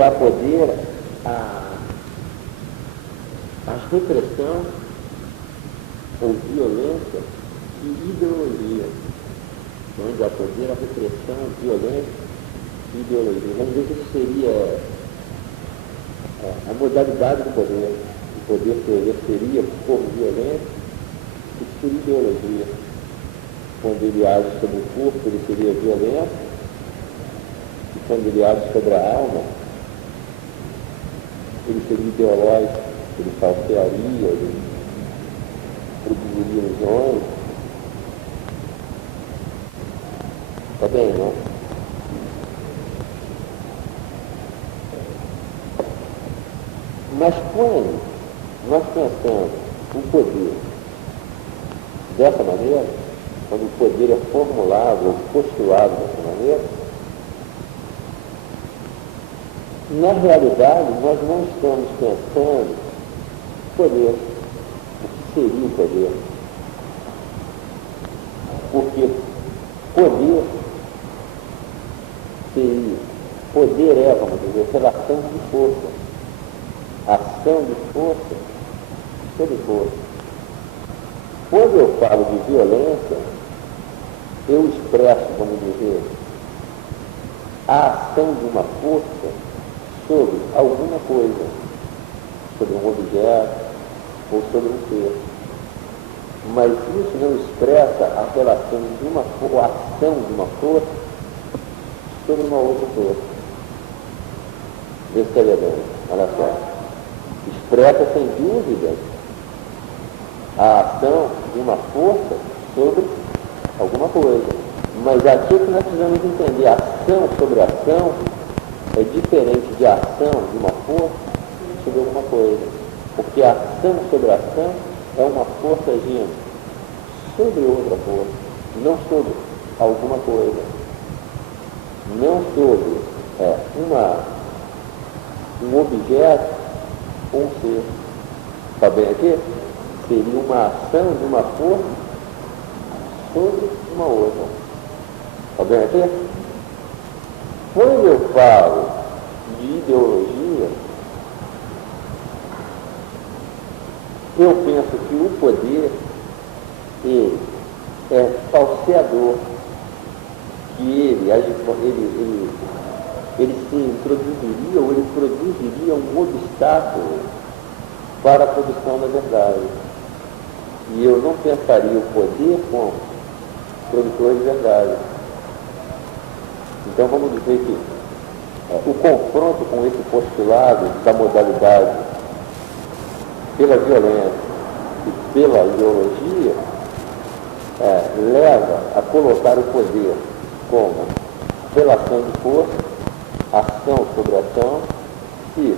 onde há poder, a repressão ou violência e ideologia. Onde há poder, a repressão, violência e ideologia. Vamos ver que isso seria a modalidade do poder. O poder seria por violência e por ideologia. Quando ele age sobre o corpo, ele seria violento, e quando ele age sobre a alma, ele seria ideológico, ele falsearia, ele produziria ilusões. Está bem, não? Mas quando nós pensamos o poder dessa maneira, quando o poder é formulado ou postulado dessa maneira, na realidade nós não estamos pensando poder, o que seria o poder. Porque poder é, vamos dizer, relação de força, ação de força sobre força. Quando eu falo de violência, eu expresso, vamos dizer, a ação de uma força sobre alguma coisa, sobre um objeto ou sobre um ser. Mas isso não expressa a relação de uma a ação de uma força sobre uma outra força. Veja bem, olha só. Expressa sem dúvida a ação de uma força sobre alguma coisa. Mas aqui que nós precisamos entender, ação sobre ação é diferente de ação de uma força sobre alguma coisa. Porque a ação sobre ação é uma força agindo sobre outra força, não sobre alguma coisa, não sobre um objeto ou um ser. Está bem aqui? Seria uma ação de uma força sobre uma outra. Está bem aqui? Quando eu falo de ideologia, eu penso que o poder ele é falseador, que ele se introduziria ou ele produziria um obstáculo para a produção da verdade. E eu não pensaria o poder como produtor de verdade. Então vamos dizer que o confronto com esse postulado da modalidade pela violência e pela ideologia leva a colocar o poder como relação de força, ação sobre ação, e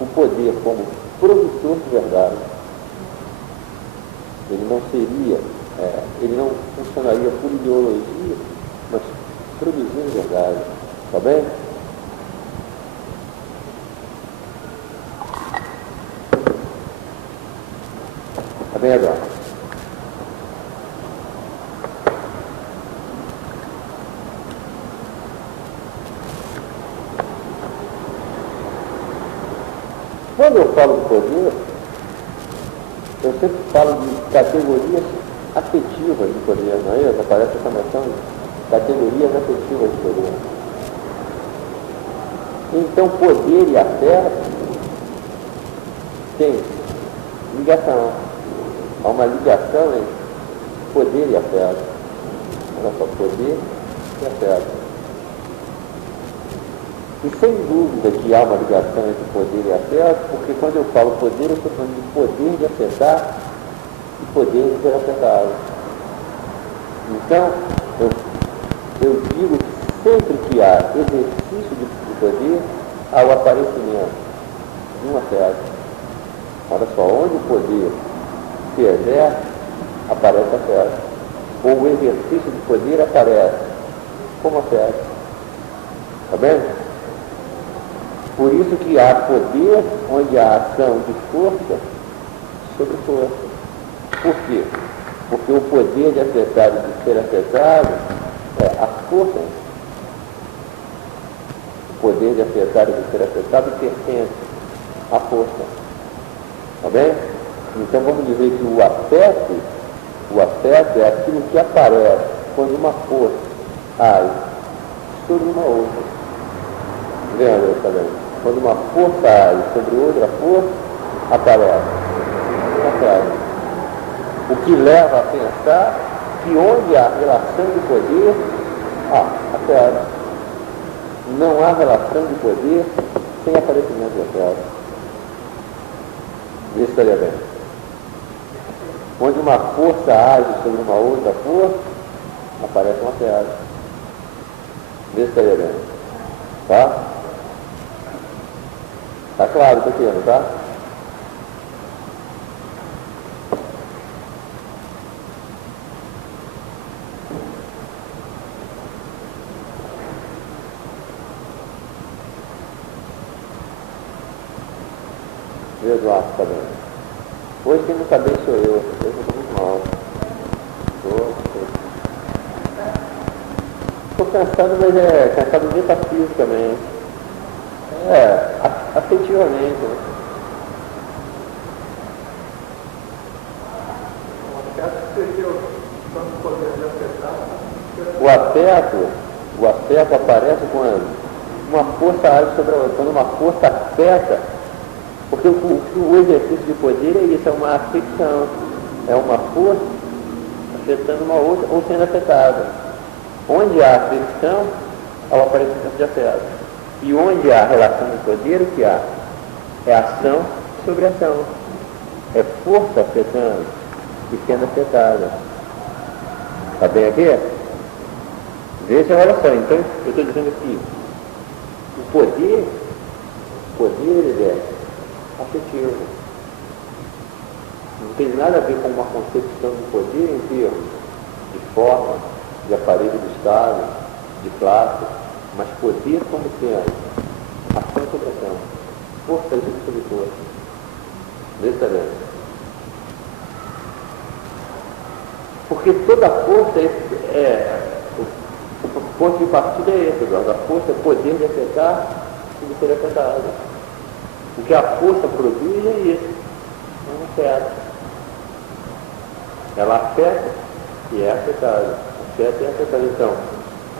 o poder como produtor de verdade. Ele não seria, ele não funcionaria por ideologia, mas produzindo verdade. Está bem? Está bem, Eduardo? Quando eu falo de poder, eu sempre falo de categorias afetivas de poder, não é isso? Aparece essa noção de categorias afetivas de poder. Então, poder e afeto tem ligação. Há uma ligação entre poder e afeto. Olha só, poder e afeto. E sem dúvida que há uma ligação entre poder e afeto, porque quando eu falo poder, eu estou falando de poder de afetar e poder de ser afetado. Então, eu digo que sempre que há exercício de poder, há o aparecimento de um afeto. Olha só, onde o poder se exerce, aparece afeto. Ou o exercício de poder aparece como afeto. Está bem? Por isso que há poder onde há ação de força sobre força. Por quê? Porque o poder de afetar e de ser afetado é a força poder de afetar e de ser afetado pertence à força. Tá bem? Então vamos dizer que o afeto é aquilo que aparece quando uma força age sobre uma outra. Vendo, tá vendo? Quando uma força age sobre outra força, aparece afeto. O que leva a pensar que onde há relação de poder, afeto. Não há relação de poder sem aparecimento de afeto. Isso estaria bem. Onde uma força age sobre uma outra força, aparece uma afeto. Isso estaria bem. Tá? Tá claro, pequeno, tá? Eduardo, tá bem. Hoje quem não está bem sou eu. Hoje eu estou muito mal. Estou cansado, mas cansado metafisicamente. Afetivamente. Né? O afeto aparece quando uma força age sobre a outra. Quando uma força afeta, porque o exercício de poder é isso, é uma afecção, é uma força afetando uma outra ou sendo afetada. Onde há afecção, há o aparecimento de afeto. E onde há relação de poder, o que há? É ação sobre ação. É força afetando e sendo afetada. Está bem aqui? Veja, olha só, então eu estou dizendo que o poder ele é afetivo. Não tem nada a ver com uma concepção de poder em termos de forma, de aparelho do Estado, de classe, mas poder como sendo ação sobre ação, força sobre força. Veja também. Porque toda força o ponto de partida é esse, Eduardo. A força é poder de afetar e de ser afetado. O que a força produz é isso. Não afeta. Ela afeta e é afetada. Afeta e é afetada. Então,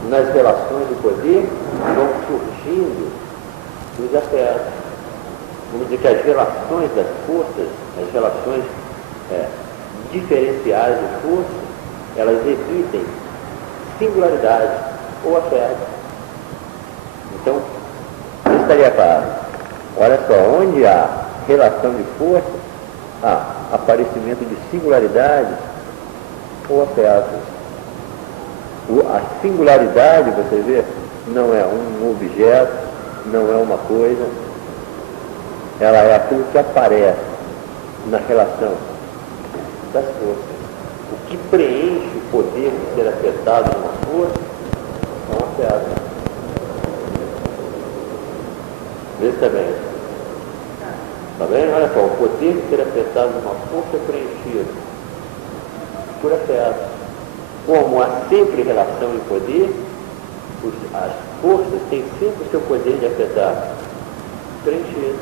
nas relações de poder, vão surgindo os afetos. Vamos dizer que as relações das forças, as relações diferenciais de força, elas emitem singularidade ou afeto. Então, isso estaria claro. Olha só, onde há relação de força, há aparecimento de singularidade ou afeto. A singularidade, você vê, não é um objeto, não é uma coisa, ela é aquilo que aparece na relação das forças. O que preenche o poder de ser afetado de uma força é um afeto. Vê se está bem. Está bem? Olha só, o poder de ser afetado de uma força é preenchido por afeto. Como há sempre relação de poder, as forças têm sempre o seu poder de afetar preenchido.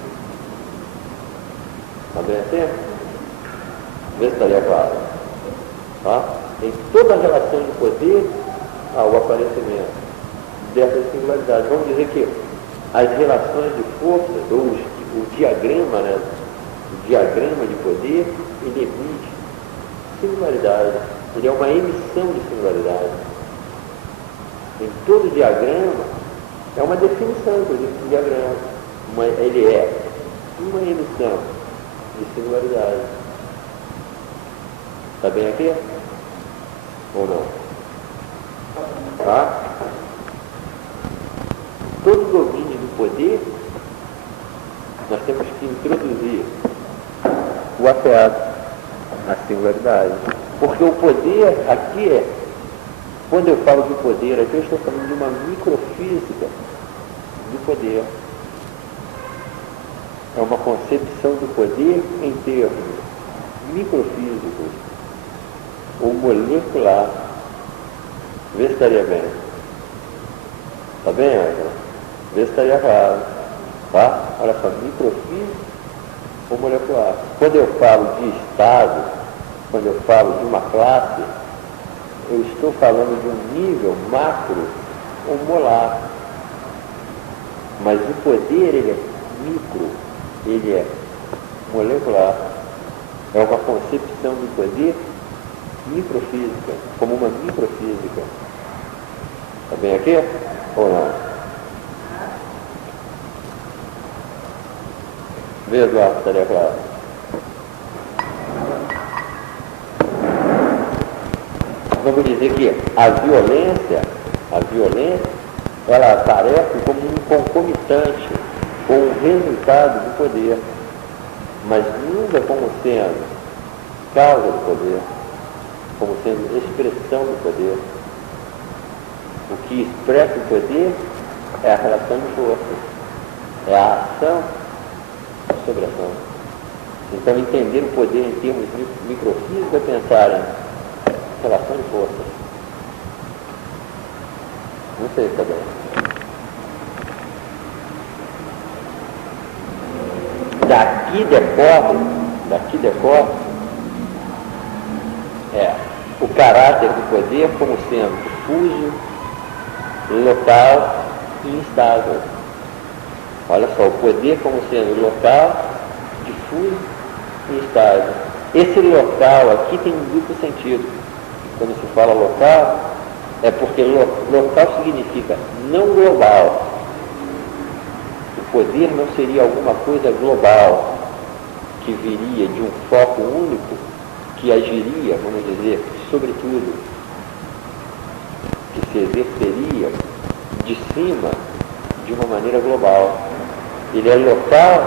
Está bem assim? Vê se estaria claro. Tá? Em toda a relação de poder, há o aparecimento dessas singularidades. Vamos dizer que as relações de forças, ou o diagrama, né? O diagrama de poder, ele emite singularidade. Ele é uma emissão de singularidade. Em todo diagrama, é uma definição, inclusive, de diagrama. Ele é uma emissão de singularidade. Está bem aqui? Ou não? Tá? Todo domínio do poder, nós temos que introduzir o afeto, a singularidade. Porque o poder aqui quando eu falo de poder, aqui eu estou falando de uma microfísica do poder. É uma concepção do poder em termos microfísicos ou molecular. Vê se estaria bem. Está bem, Ângela? Vê se estaria claro. Tá? Olha só, microfísico ou molecular. Quando eu falo de estado, quando eu falo de uma classe, eu estou falando de um nível macro ou molar. Mas o poder, ele é micro, ele é molecular. É uma concepção do poder microfísica, como uma microfísica. Está bem aqui? Ou não? Vê, Eduardo, estaria claro. Vamos dizer que a violência, ela aparece como um concomitante ou um resultado do poder, mas nunca como sendo causa do poder, como sendo expressão do poder. O que expressa o poder é a relação de forças, é a ação sobre a ação. Então, entender o poder em termos microfísicos é pensar em relação de forças. Não sei se está bem. Daqui decorre o caráter do poder como sendo difuso, local e instável. Olha só, o poder como sendo local, difuso e instável. Esse local aqui tem um duplo sentido. Quando se fala local, é porque local significa não global. O poder não seria alguma coisa global, que viria de um foco único, que agiria, vamos dizer, sobre tudo, que se exerceria de cima de uma maneira global. Ele é local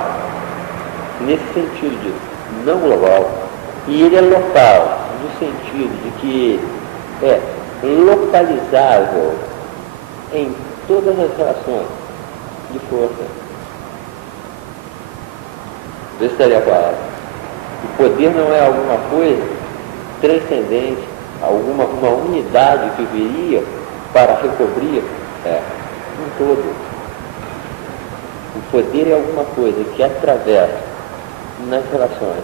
nesse sentido de não global. E ele é local no sentido de que é localizável em todas as relações de força. Vê se estaria claro. O poder não é alguma coisa transcendente, uma unidade que viria para recobrir um todo. O poder é alguma coisa que atravessa nas relações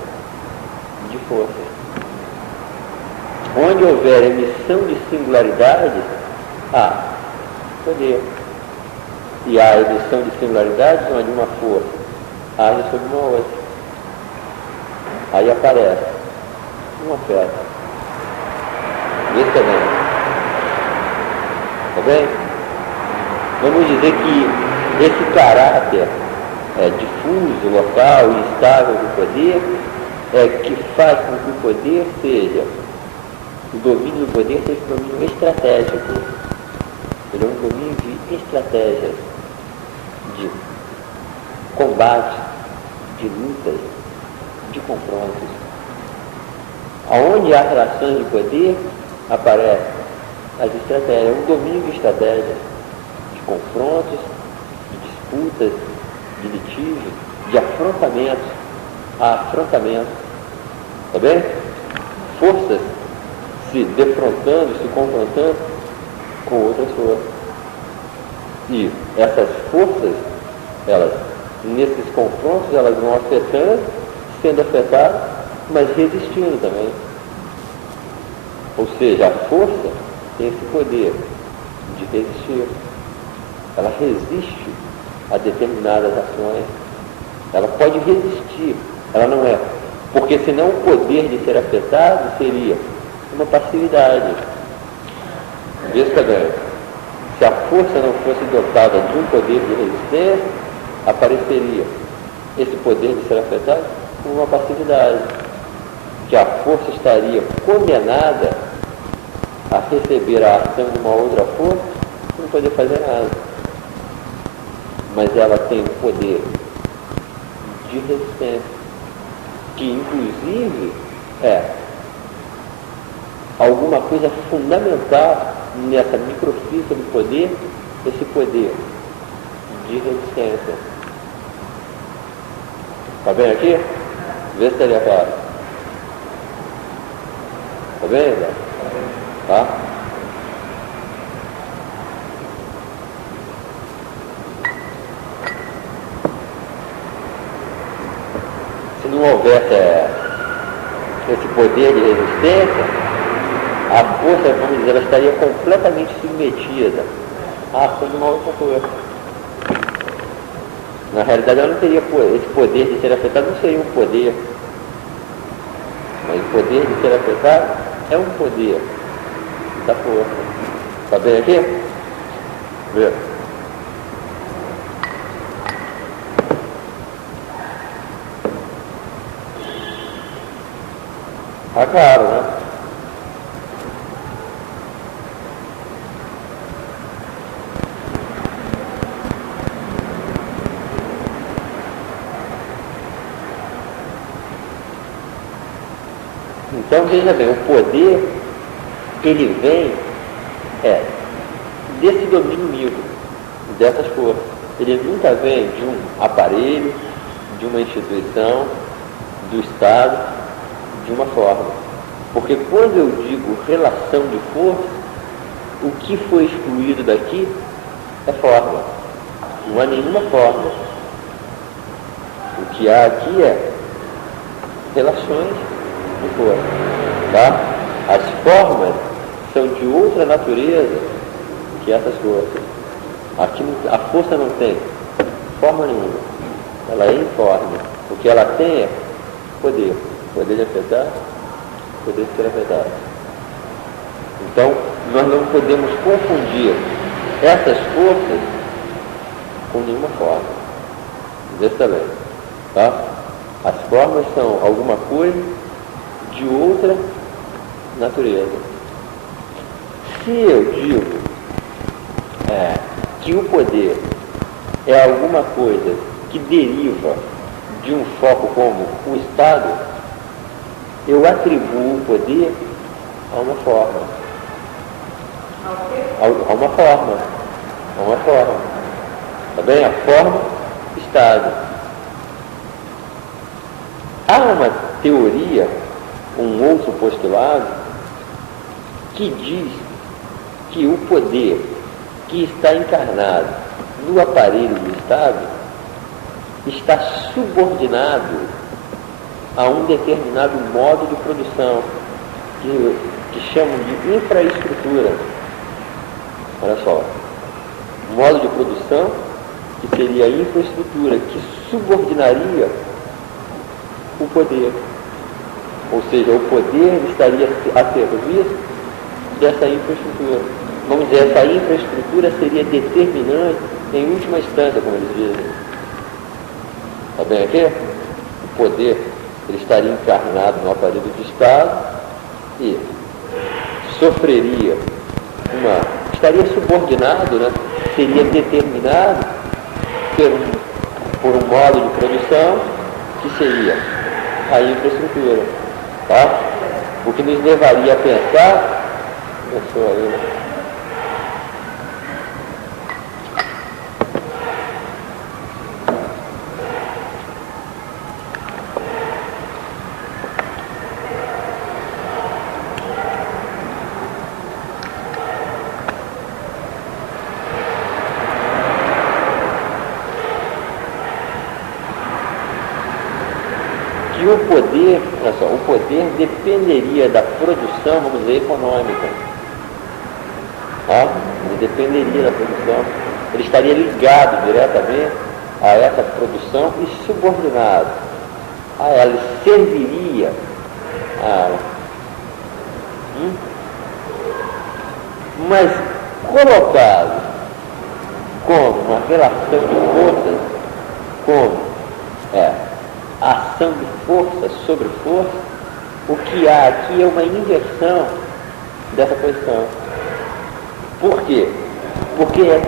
de força. Onde houver emissão de singularidade, há poder. E há emissão de singularidades onde uma força age sobre uma outra. Aí aparece um afeto. Vê também. Está bem? Vamos dizer que esse caráter difuso, local e estável do poder é que faz com que o poder seja, o domínio do poder seja um domínio estratégico. Ele é um domínio de estratégia, de combate, de lutas, de confrontos. Aonde há relações de poder, aparecem as estratégias, um domínio de estratégia, de confrontos, de disputas, de litígios, de afrontamentos, a afrontamento. Está bem? Forças se defrontando, se confrontando com outras forças. E essas forças, elas, nesses confrontos, elas vão afetando, sendo afetadas, mas resistindo também. Ou seja, a força tem esse poder de resistir. Ela resiste a determinadas ações. Ela pode resistir. Ela não é. Porque senão o poder de ser afetado seria uma passividade. Veja bem, se a força não fosse dotada de um poder de resistência, apareceria esse poder de ser afetado como uma passividade. Que a força estaria condenada a receber a ação de uma outra força e não poder fazer nada. Mas ela tem o poder de resistência, que inclusive é alguma coisa fundamental nessa microfísica do poder, esse poder de resistência. Está bem aqui? Vê se estaria claro. Está bem, Zé? Tá? não houvesse esse poder de resistência, a força, vamos dizer, ela estaria completamente submetida à ação de uma outra força. Na realidade, ela não teria esse poder de ser afetada, não seria um poder. Mas o poder de ser afetado é um poder da força. Está bem aqui? Vê. Tá claro, né? Então, veja bem, o poder, ele vem desse domínio micro, dessas forças. Ele nunca vem de um aparelho, de uma instituição, do Estado, de uma forma. Porque quando eu digo relação de força, o que foi excluído daqui é forma. Não há nenhuma forma. O que há aqui é relações de força. Tá? As formas são de outra natureza que essas forças. Aqui a força não tem forma nenhuma. Ela é informe. O que ela tem é poder. Poder de afetar, poder de ser afetado. Então, nós não podemos confundir essas forças com nenhuma forma. Veja também. Tá? As formas são alguma coisa de outra natureza. Se eu digo que o poder é alguma coisa que deriva de um foco como o Estado, eu atribuo o poder a uma forma. A uma forma. A uma forma. Tá bem? A forma Estado. Há uma teoria, um outro postulado, que diz que o poder que está encarnado no aparelho do Estado está subordinado a um determinado modo de produção, que chamam de infraestrutura. Olha só, modo de produção que seria a infraestrutura, que subordinaria o poder. Ou seja, o poder estaria a serviço dessa infraestrutura. Vamos dizer, essa infraestrutura seria determinante em última instância, como eles dizem. Está bem aqui? O poder, ele estaria encarnado no aparelho do Estado e sofreria estaria subordinado, né? Seria determinado por um modo de produção que seria a infraestrutura. Tá? O que nos levaria a pensar, que o poder dependeria da produção, vamos dizer, econômica. Tá? Ele dependeria da produção. Ele estaria ligado diretamente a essa produção e subordinado a ela. Ele serviria a ela. Mas colocado como uma relação de forças, como ação de força sobre força, o que há aqui é uma inversão dessa posição. Por quê? Porque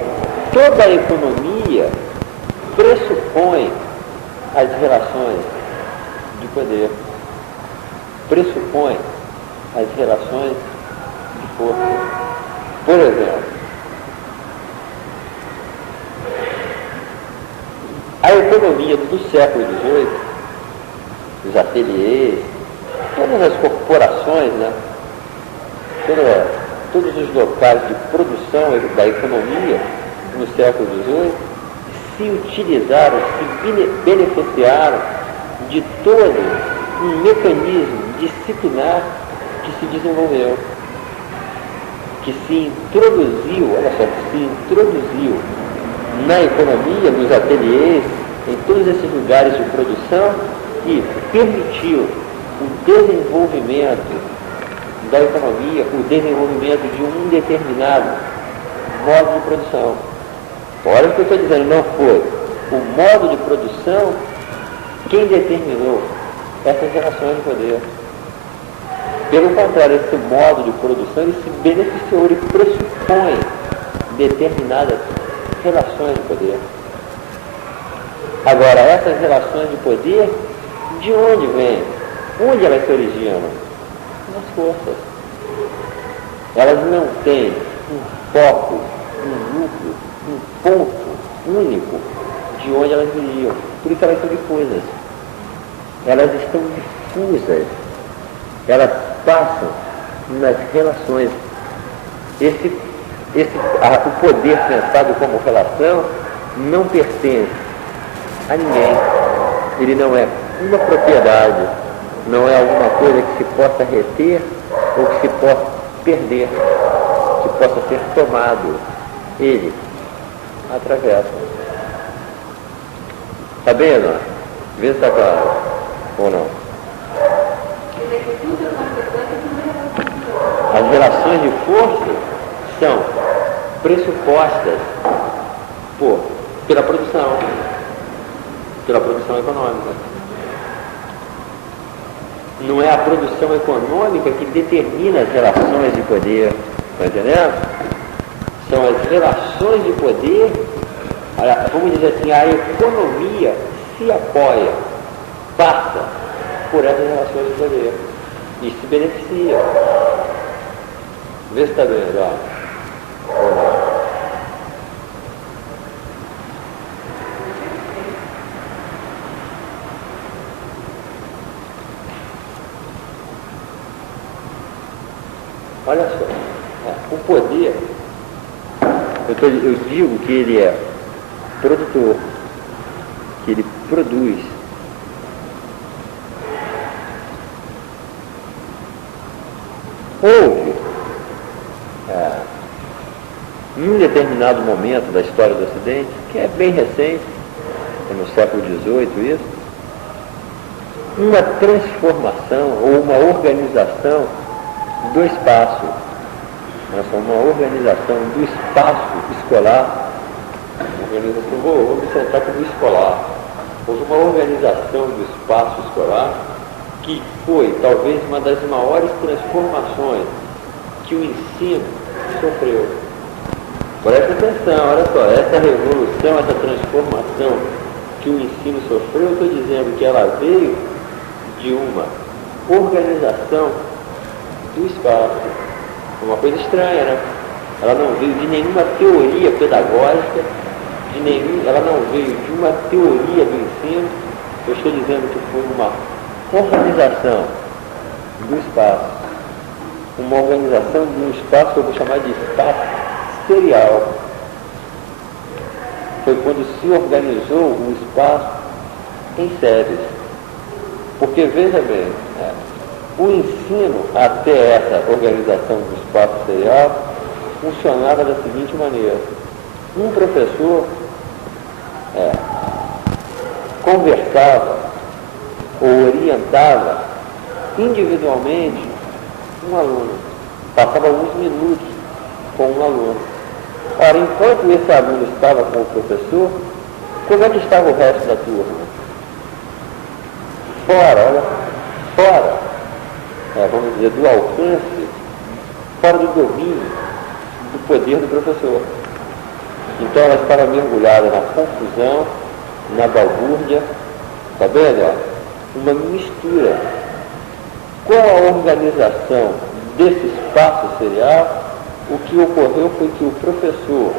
toda a economia pressupõe as relações de poder, pressupõe as relações de força. Por exemplo, a economia do século XVIII, os ateliês, todas as corporações, né? Todos os locais de produção da economia no século XVIII se utilizaram, se beneficiaram de todo um mecanismo disciplinar que se desenvolveu, que se introduziu, olha só, se introduziu na economia, nos ateliês, em todos esses lugares de produção e permitiu o desenvolvimento da economia, o desenvolvimento de um determinado modo de produção. Olha o que eu estou dizendo, não foi o modo de produção quem determinou essas relações de poder. Pelo contrário, esse modo de produção ele se beneficiou, ele pressupõe determinadas relações de poder. Agora, essas relações de poder, de onde vêm? Onde elas se originam? Nas forças. Elas não têm um foco, um núcleo, um ponto único de onde elas viriam. Por isso elas são difusas. Elas estão difusas. Elas passam nas relações. O poder pensado como relação não pertence a ninguém. Ele não é uma propriedade, não é alguma coisa que se possa reter ou que se possa perder, que possa ser tomado. Ele atravessa. Está bem, Ana? Vê se está claro ou não. As relações de força são pressupostas pela produção econômica. Não é a produção econômica que determina as relações de poder, está entendendo? São as relações de poder, vamos dizer assim, a economia se apoia, passa por essas relações de poder e se beneficia. Vê se está vendo, ó. Ou não. Olha só, o poder, eu digo que ele é produtor, que ele produz. Houve, em um determinado momento da história do Ocidente, que é bem recente, é no século XVIII isso, uma transformação ou uma organização do espaço, uma organização do espaço escolar, vou me centrar como escolar, houve uma organização do espaço escolar que foi talvez uma das maiores transformações que o ensino sofreu. Presta atenção, olha só, essa revolução, essa transformação que o ensino sofreu, eu estou dizendo que ela veio de uma organização do espaço. Uma coisa estranha, né? Ela não veio de nenhuma teoria pedagógica, ela não veio de uma teoria do ensino. Eu estou dizendo que foi uma organização do espaço. Uma organização de um espaço que eu vou chamar de espaço serial. Foi quando se organizou o espaço em séries. Porque, veja bem, o ensino até essa organização do espaço serial funcionava da seguinte maneira. Um professor conversava ou orientava individualmente um aluno. Passava alguns minutos com um aluno. Ora, enquanto esse aluno estava com o professor, como é que estava o resto da turma? Fora, vamos dizer, do alcance, fora do domínio, do poder do professor. Então ela estava mergulhada na confusão, na balbúrdia, está vendo? Uma mistura. Com a organização desse espaço serial, o que ocorreu foi que o professor,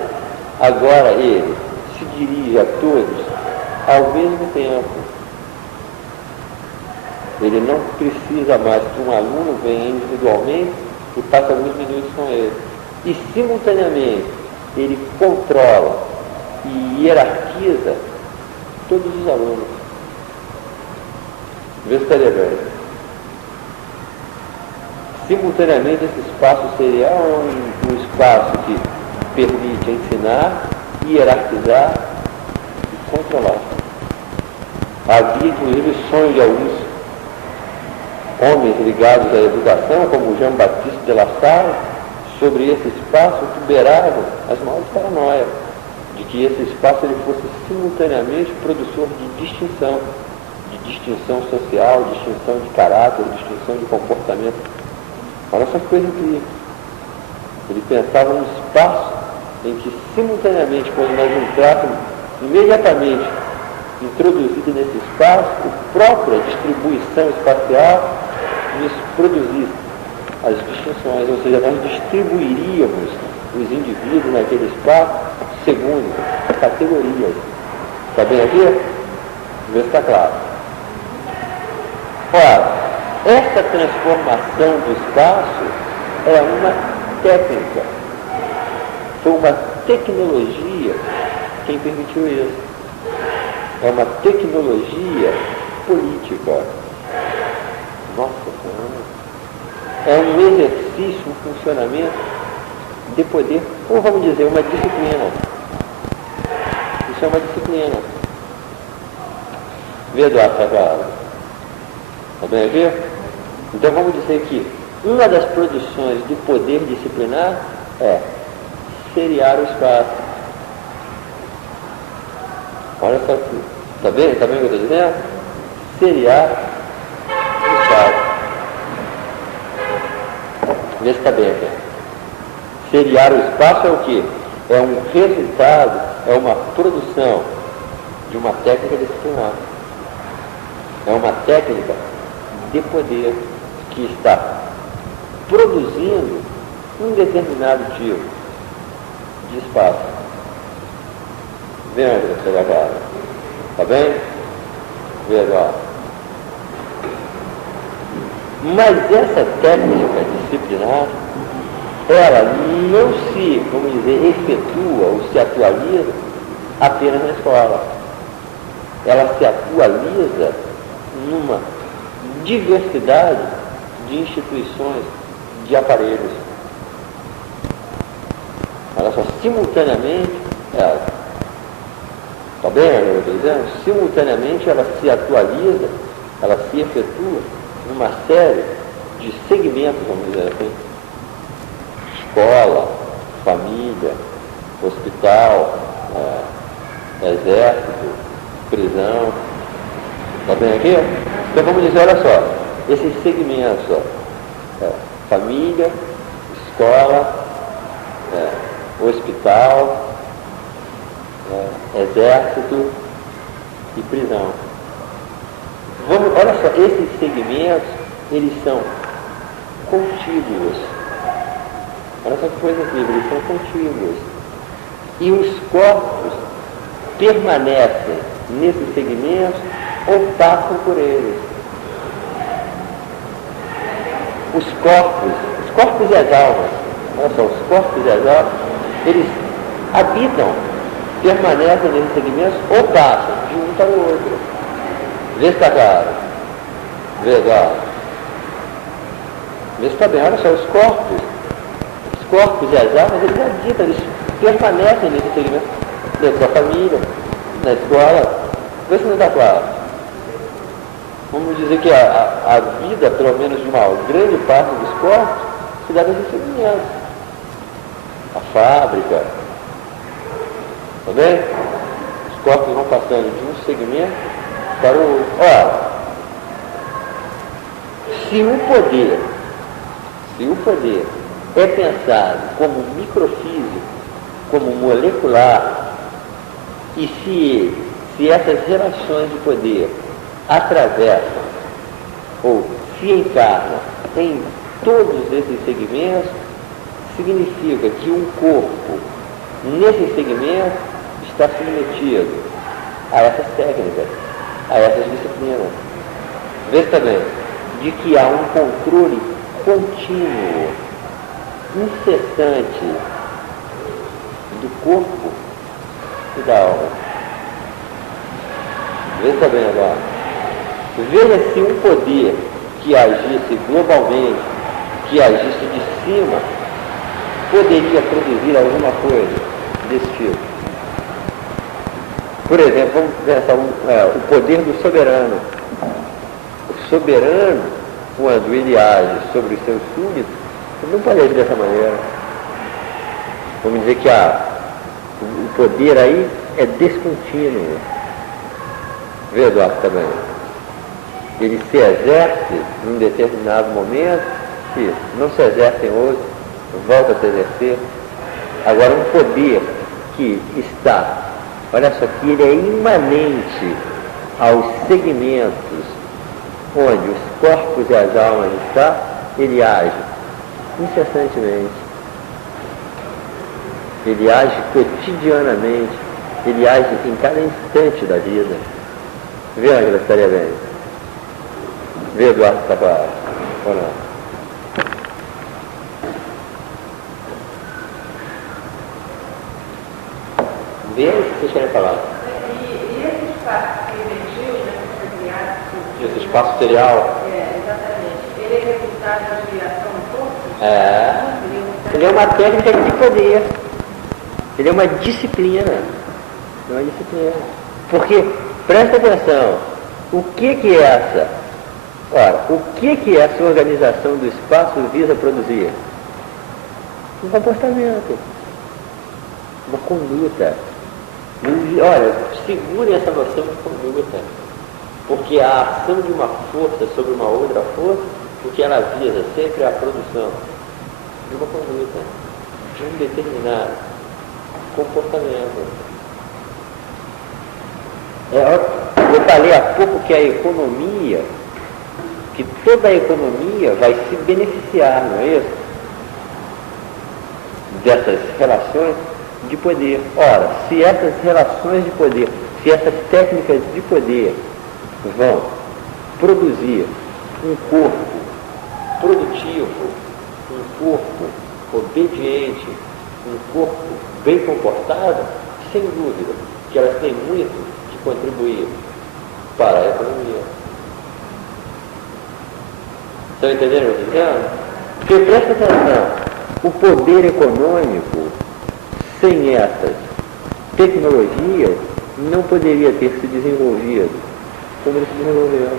agora ele, se dirige a todos ao mesmo tempo. Ele não precisa mais que um aluno venha individualmente e passe alguns minutos com ele. E, simultaneamente, ele controla e hierarquiza todos os alunos. Vê se está lembrando. Simultaneamente, esse espaço seria um espaço que permite ensinar, hierarquizar e controlar. Havia, inclusive, sonho de alguns homens ligados à educação, como Jean-Baptiste de La Salle, sobre esse espaço que beirava as maiores paranoias, de que esse espaço ele fosse simultaneamente produtor de distinção social, distinção de caráter, distinção de comportamento. Olha essa coisa incrível. Ele pensava num espaço em que simultaneamente, quando nós entrássemos imediatamente introduzido nesse espaço, a própria distribuição espacial nos produzisse as distinções, ou seja, nós distribuiríamos os indivíduos naquele espaço segundo categorias. Está bem aqui? Vê se está claro. Ora, essa transformação do espaço é uma técnica, foi uma tecnologia quem permitiu isso. É uma tecnologia política. Nossa Senhora. É um exercício, um funcionamento de poder, ou vamos dizer, uma disciplina. Isso é uma disciplina. Vê, Eduardo, está claro? Está bem aqui? Então vamos dizer que uma das produções do poder disciplinar é seriar o espaço. Olha só aqui. Está bem? Está bem o que eu estou dizendo? Seriar o espaço. Vê se está bem aqui. Seriar o espaço é o quê? É um resultado, é uma produção de uma técnica disciplinar. É uma técnica de poder que está produzindo um determinado tipo de espaço. Vê onde você vai agora? Está bem? Vê agora. Mas essa técnica disciplinar, ela não se, vamos dizer, efetua ou se atualiza apenas na escola. Ela se atualiza numa diversidade de instituições, de aparelhos. Olha só, simultaneamente, está bem, eu estou dizendo? Simultaneamente ela se atualiza, ela se efetua numa série de segmentos, vamos dizer assim. Escola, família, hospital, exército, prisão. Está bem aqui? Então vamos dizer, olha só, esses segmentos, família, escola, hospital, exército e prisão. Olha só, esses segmentos, eles são contíguos. Olha só que coisa incrível, eles são contíguos. E os corpos permanecem nesses segmentos ou passam por eles. Os corpos e as almas, olha só, os corpos e as almas, eles habitam, permanecem nesses segmentos ou passam de um para o outro. Vê se está claro. Vê agora. Vê se está bem. Olha só, os corpos e as almas, eles habitam, eles permanecem nesse segmento, dentro da família, na escola. Vê se não está claro. Vamos dizer que a vida, pelo menos de uma grande parte dos corpos, se dá nesses segmentos. A fábrica. Está bem? Os corpos vão passando de um segmento para o outro. Ora, se o poder é pensado como microfísico, como molecular, e se essas relações de poder atravessam ou se encarnam em todos esses segmentos, significa que um corpo, nesse segmento, está submetido a essas técnicas, a essas disciplinas. Veja também, de que há um controle contínuo, incessante, do corpo e da alma. Veja também agora. Veja se um poder que agisse globalmente, que agisse de cima, poderia produzir alguma coisa desse tipo. Por exemplo, vamos pensar o poder do soberano. O soberano, quando ele age sobre os seus súditos, ele não pode agir dessa maneira. Vamos dizer que o poder aí é descontínuo. Vê, Eduardo, também. Ele se exerce num determinado momento, e não se exerce em outro, volta a se exercer. Agora, um poder que está, olha só, que ele é imanente aos segmentos onde os corpos e as almas estão, ele age incessantemente. Ele age cotidianamente, ele age em cada instante da vida. Vê, Ângela, estaria bem. Vê, Eduardo, está claro ou não? Vê o que vocês querem falar. E esse espaço que emergiu, né, que foi criado? Esse espaço material? Exatamente. Ele é resultado de ação do corpo? Ele é uma técnica de poder. Ele é uma disciplina. É uma disciplina. Porque, presta atenção, o que é essa? Ora, o que essa organização do espaço visa produzir? Um comportamento, uma conduta. Olha, segure essa noção de conduta, porque a ação de uma força sobre uma outra força, o que ela visa sempre é a produção de uma conduta, de um determinado comportamento. Eu falei há pouco que a economia, que toda a economia vai se beneficiar, não é isso? Dessas relações de poder. Ora, se essas relações de poder, se essas técnicas de poder vão produzir um corpo produtivo, um corpo obediente, um corpo bem comportado, sem dúvida que elas têm muito que contribuir para a economia. Estão entendendo o que eu estou dizendo? Porque presta atenção, o poder econômico, sem essas tecnologias, não poderia ter se desenvolvido como ele se desenvolveu.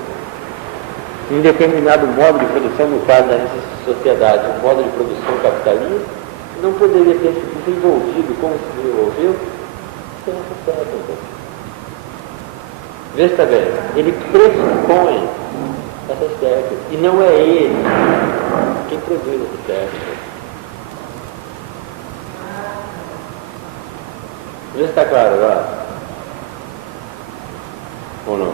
Em determinado modo de produção, no caso da nossa sociedade, um modo de produção capitalista, não poderia ter se desenvolvido como se desenvolveu sem essa técnica. Veja bem, ele pressupõe essas técnicas, e não é ele quem produz essas técnicas. Vê se está claro agora. Ou não?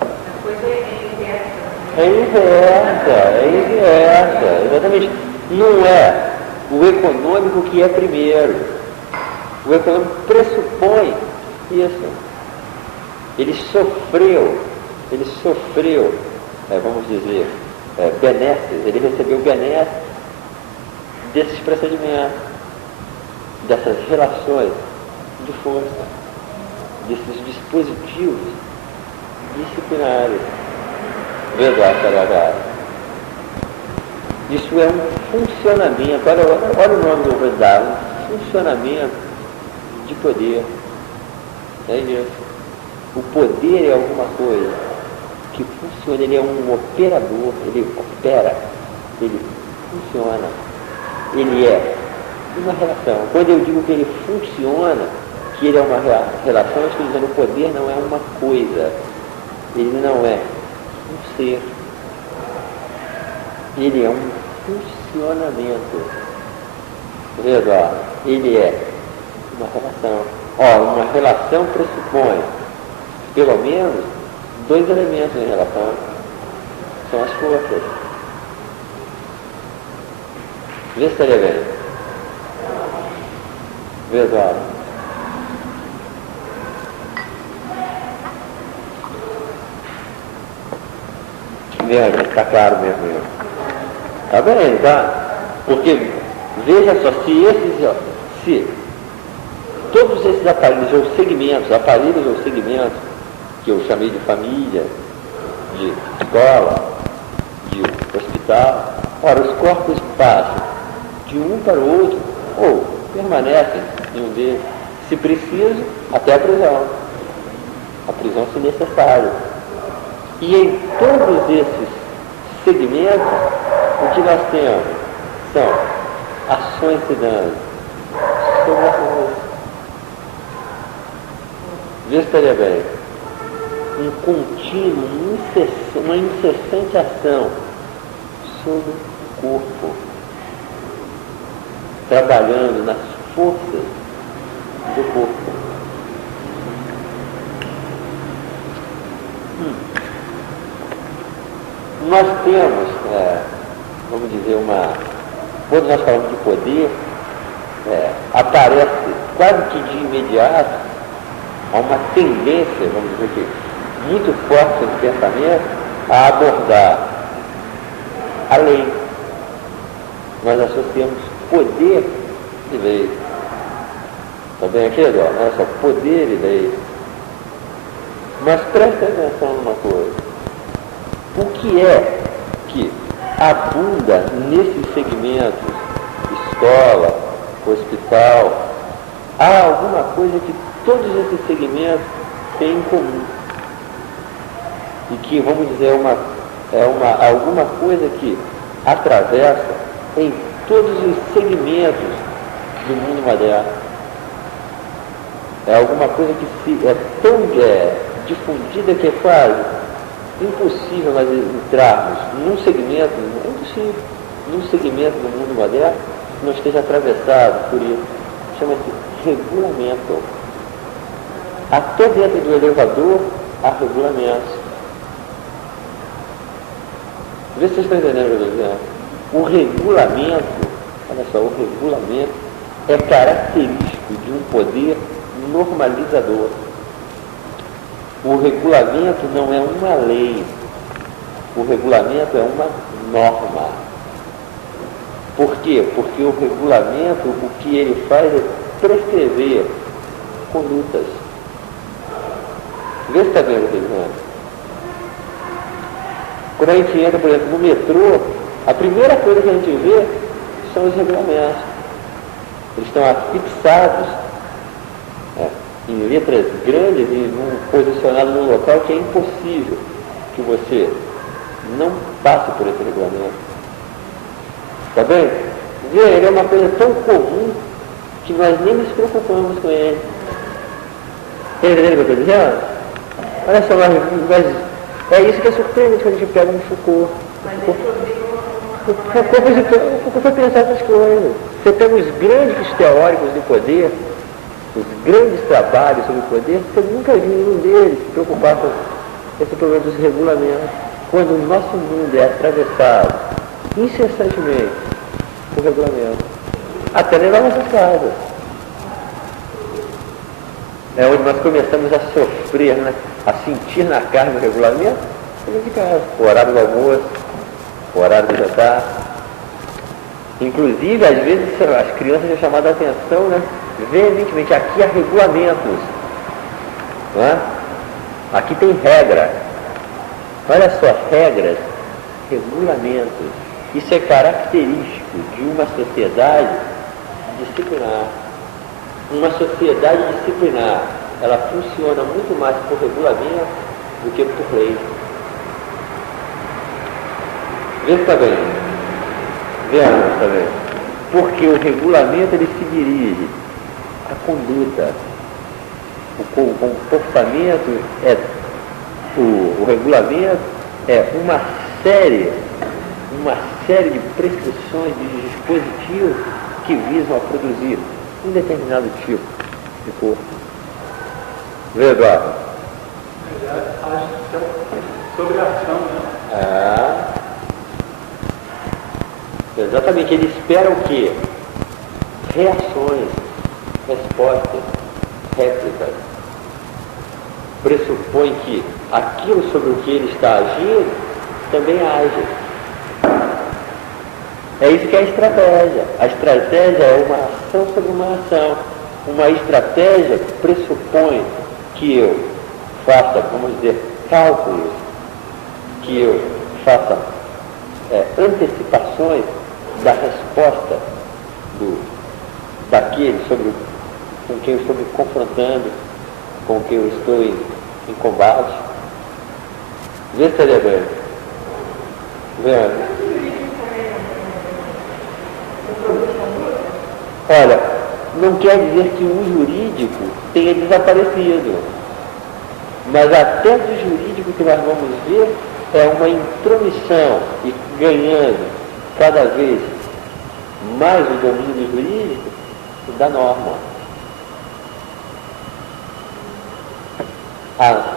A coisa é inversa. É inversa, exatamente. Não é o econômico que é primeiro. O econômico pressupõe isso. Ele sofreu, vamos dizer, benesses, ele recebeu benesses desses procedimentos, dessas relações de força, desses dispositivos disciplinares. Verdade. Isso é um funcionamento, olha o nome que eu vou dar, um funcionamento de poder. É isso. O poder é alguma coisa que funciona, ele é um operador, ele opera, ele funciona, ele é uma relação. Quando eu digo que ele funciona, que ele é uma relação, eu estou dizendo que o poder não é uma coisa, ele não é um ser, ele é um funcionamento. Eduardo, ele é uma relação. Uma relação pressupõe pelo menos dois elementos em relação, são as forças. Vê se estaria bem. Vê, Eduardo. Veja, está claro mesmo. Está bem, tá? Porque, veja só, se todos esses aparelhos ou segmentos, que eu chamei de família, de escola, de hospital, ora, os corpos passam de um para o outro, ou permanecem em um deles, se preciso, até a prisão se necessário. E em todos esses segmentos, o que nós temos são ações se dando sobre ações. Veja bem, um contínuo, uma incessante ação sobre o corpo, trabalhando nas forças do corpo. Nós temos, vamos dizer, quando nós falamos de poder, aparece quase que de imediato uma tendência, vamos dizer que, muito forte no pensamento, a abordar a lei. Nós associamos poder e lei. Está bem aqui, Eduardo? Não é só poder e lei. Mas preste atenção numa coisa. O que é que abunda nesses segmentos, escola, hospital, há alguma coisa que todos esses segmentos têm em comum? E que, vamos dizer, alguma coisa que atravessa em todos os segmentos do mundo moderno. É alguma coisa que é tão difundida que é quase impossível nós entrarmos num segmento, é impossível, num segmento do mundo moderno que não esteja atravessado por isso. Chama-se regulamento. Até dentro do elevador há regulamentos. Vê se vocês estão entendendo o que eu estou dizendo. O regulamento, olha só, o regulamento é característico de um poder normalizador. O regulamento não é uma lei, o regulamento é uma norma. Por quê? Porque o regulamento, o que ele faz é prescrever condutas. Vê se está vendo o que eu estou dizendo. Quando a gente entra, por exemplo, no metrô, a primeira coisa que a gente vê são os regulamentos. Eles estão afixados em letras grandes e posicionados num local que é impossível que você não passe por esse regulamento. Está bem? Ele é uma coisa tão comum que nós nem nos preocupamos com ele. Está entendendo o que eu estou dizendo? Olha só, é isso que é surpreendente quando a gente pega um Foucault. Foucault foi pensar essas coisas. Você pega os grandes teóricos do poder, os grandes trabalhos sobre o poder, você nunca viu nenhum deles se preocupar com esse problema dos regulamentos. Quando o nosso mundo é atravessado incessantemente por regulamento, até nas nossas casas. É onde nós começamos a sofrer, né? A sentir na carne o regulamento, dentro de casa. O horário do almoço, o horário do jantar. Inclusive, às vezes, as crianças têm chamado a atenção, né? Veementemente, aqui há regulamentos. Não é? Aqui tem regra. Olha só, regras, regulamentos. Isso é característico de uma sociedade disciplinar. Uma sociedade disciplinar, ela funciona muito mais por regulamento do que por lei. Vê se está bem. Vejam, está bem. Porque o regulamento ele se dirige à conduta. O comportamento o regulamento é uma série de prescrições, de dispositivos que visam a produzir um determinado tipo de corpo. Vê, Eduardo? Sobre a ação, né? Exatamente. Ele espera o quê? Reações, respostas, réplicas. Pressupõe que aquilo sobre o que ele está agindo também age. É isso que é a estratégia. A estratégia é uma ação sobre uma ação. Uma estratégia pressupõe que eu faça, vamos dizer, cálculos, que eu faça antecipações da resposta daquele com quem eu estou me confrontando, com quem eu estou em combate. Vê se ele é bem. Vendo? Olha, não quer dizer que o jurídico tenha desaparecido, mas até do jurídico que nós vamos ver é uma intromissão e ganhando cada vez mais o domínio jurídico da norma.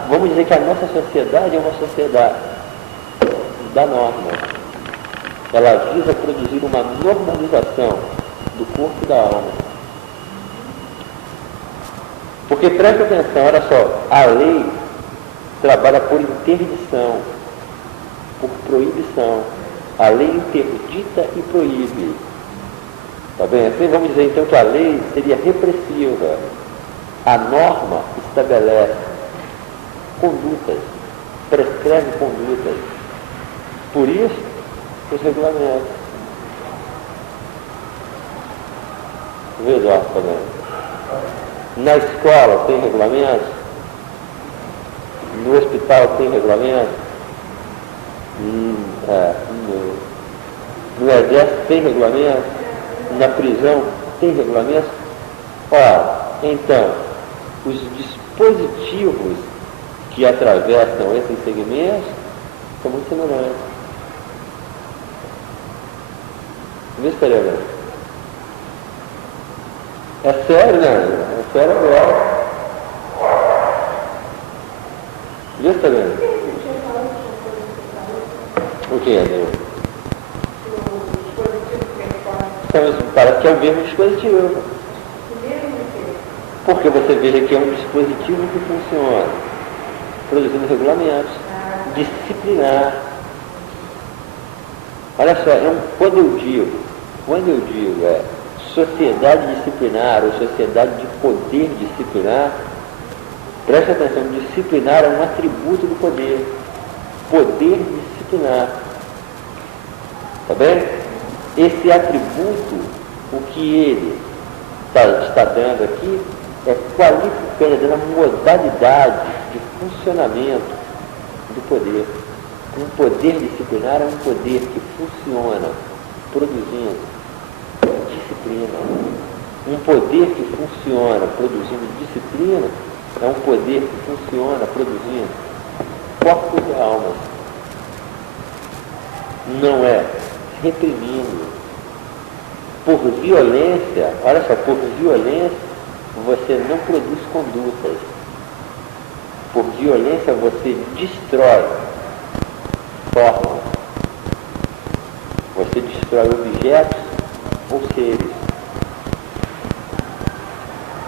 Vamos dizer que a nossa sociedade é uma sociedade da norma. Ela visa produzir uma normalização do corpo e da alma. Porque presta atenção, olha só, a lei trabalha por interdição, por proibição. A lei interdita e proíbe. Tá bem? Assim vamos dizer então que a lei seria repressiva. A norma estabelece condutas, prescreve condutas. Por isso, os regulamentos. Vê, Eduardo, também. Na escola tem regulamento? No hospital tem regulamento? No exército tem regulamento? Na prisão tem regulamento? Ora, então, os dispositivos que atravessam esses segmentos são muito semelhantes. Vê se está lembrando. É sério, né? É sério agora. Vê se está vendo. O que é, Deus? Então, parece que é o mesmo dispositivo. Porque você veja que é um dispositivo que funciona, produzindo regulamentos, disciplinar. Olha só, quando eu digo sociedade disciplinar ou sociedade de poder disciplinar, preste atenção, disciplinar é um atributo do poder. Poder disciplinar. Tá bem? Esse atributo, o que ele está dando aqui, é qualificando, dando a modalidade de funcionamento do poder. Um poder disciplinar é um poder que funciona produzindo disciplina. Um poder que funciona produzindo disciplina é um poder que funciona produzindo corpos e almas. Não é reprimindo. Por violência, olha só, por violência você não produz condutas. Por violência você destrói formas. Você destrói objetos ou seres.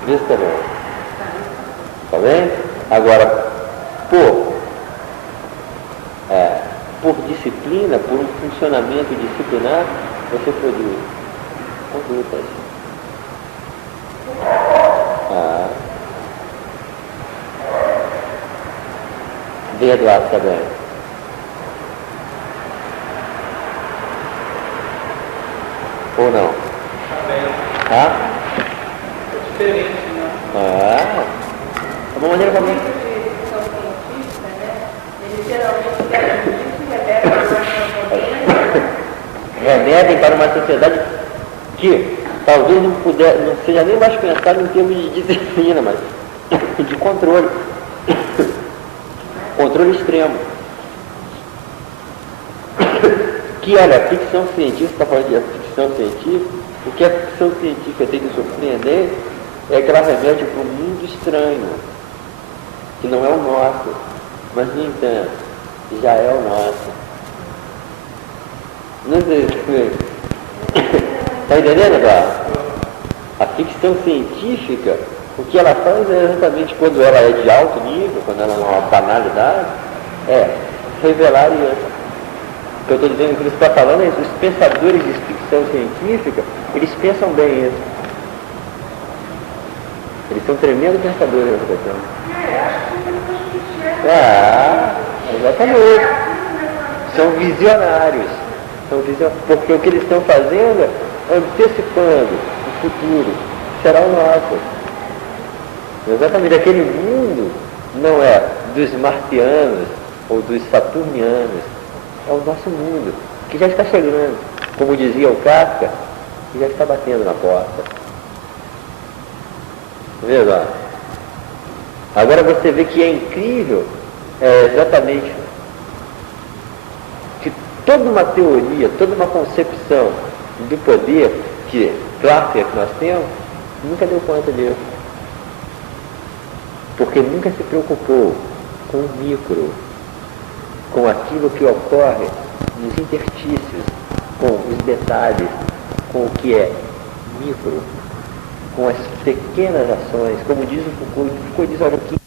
Vê se está bem. Está bem? Agora, por disciplina, por um funcionamento disciplinar, você produz condutas. Vê, Eduardo, está bem. Ou não? Está bem. É diferente, né? É uma maneira também. Remetem para uma sociedade que talvez não seja nem mais pensado em termos de disciplina, mas de controle. Controle extremo. Que, olha, a ficção científica, está falando de ficção científica, o que a ficção científica tem de surpreender é que ela remete para um mundo estranho, que não é o nosso, mas, no entanto, já é o nosso. Não sei se está entendendo, Eduardo? A ficção científica, o que ela faz é exatamente quando ela é de alto nível, quando ela não é uma banalidade, é revelar isso. O que eu estou dizendo, o que você está falando é isso. Os pensadores de ficção científica, eles pensam bem isso. Eles são tremendos pensadores nessa questão. Exatamente. São visionários. Porque o que eles estão fazendo é antecipando o futuro. Será o nosso. Exatamente. Aquele mundo não é dos marcianos ou dos saturnianos. É o nosso mundo, que já está chegando. Como dizia o Kafka, que já está batendo na porta. Veja. Agora você vê que é incrível, exatamente, que toda uma teoria, toda uma concepção do poder clássica que nós temos, nunca deu conta disso. Porque nunca se preocupou com o micro, com aquilo que ocorre nos interstícios, com os detalhes, com o que é micro, com as pequenas ações, como diz o Foucault diz, olha, o que